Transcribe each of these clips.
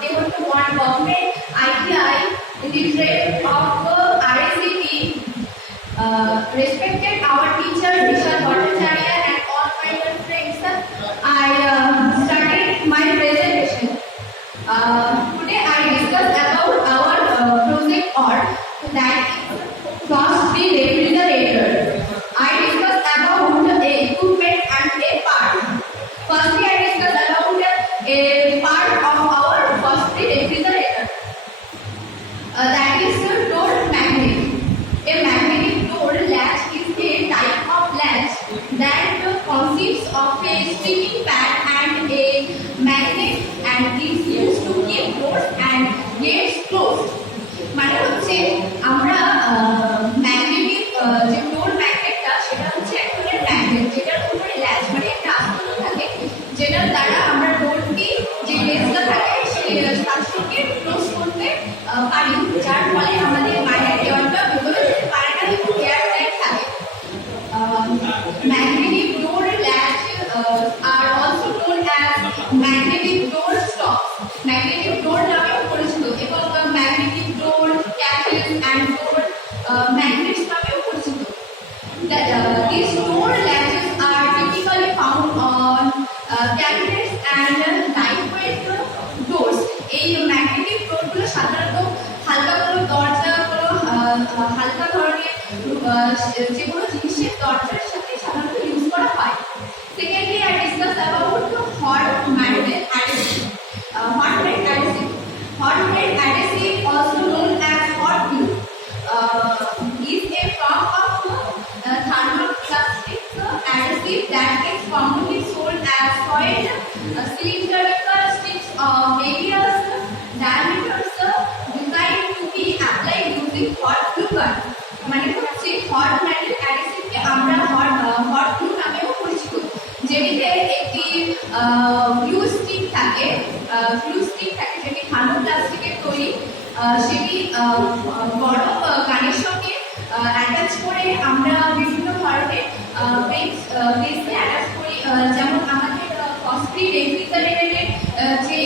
they want to want government ITI in the trade of RACP. Respected our teacher, Disha Bhattacharya, and all my dear friends, I started my presentation. Today I discuss about our project or that cost the refrigerator. I discuss about the equipment and a part. Firstly, I discuss about a part of our first refrigerator. That is the door magnet. A magnetic door latch is a type of latch that consists of a sticking pad and a magnet and is used to keep doors and gates closed. মানে হচ্ছে আমরা ম্যাগনেটিক যে ডোর ম্যাগনেটটা সেটা হচ্ছে এক ধরনের ম্যাগনেট যেটার উপরে ল্যাচ মানে একটা আস্তরণ থাকে যেটার দ্বারা আমরা ডোরটি যে লেজটা থাকে সেই শাসনকে ক্লোজ করতে পারি যার ফলে আমাদের বাইরের দেওয়ালটা ভেতরে যেতে পারে না এবং এয়ার টাইট থাকে। Magnetic door latch are also known as magnetic door stop. Magnetic door নামেও পরিচিত এবং magnetic door catches and door magnets নামেও পরিচিত। These door latches are typically found on cabinets and lightweight doors. এই ম্যাগনেটিক ডোরগুলো সাধারণত হালকা কোনো দরজা কোনো হালকা ধরনের যে কোনো জিনিসের দরজার সাথে সাধারণত ইউজ করা হয়। Secondly, I discuss about hot metal adhesive. Hot metal adhesive. Hot metal adhesive, also known as hot glue, is a form of thermoplastic adhesive that is commonly sold as solid cylindrical sticks of various diameters designed to be applied using hot glue gun. মানে হচ্ছে hot metal অ্যাডহেসিভকে আমরা hot glue নামেও পরিচিত যেটিতে একটি glue stick থাকে যেটি থার্মোপ্লাস্টিকের তৈরি সেটি গরম গানের সঙ্গে অ্যাটাচ করে আমরা বিভিন্ন ধরনের বেসে অ্যাটাচ করি যেমন আমাদের কস্টলি রেফ্রিজারেটরের যে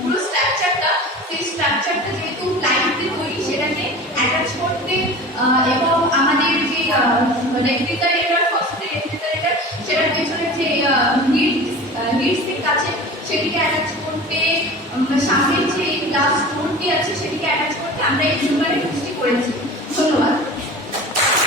পুরো স্ট্রাকচারটা সেই স্ট্রাকচারটা যেহেতু প্লাইউড দিয়ে তৈরি সেটাকে অ্যাটাচ করতে এবং আমাদের যে রেফ্রিজারেটর কস্টলি রেফ্রিজারেটর সেটার পেছনে যে হিট সিঙ্ক আছে সেটিকে অ্যাটাচ করতে সামনের যে গ্লাস ডোরটি আছে সেটিকে অ্যাটাচ করতে আমরা এই সুপারে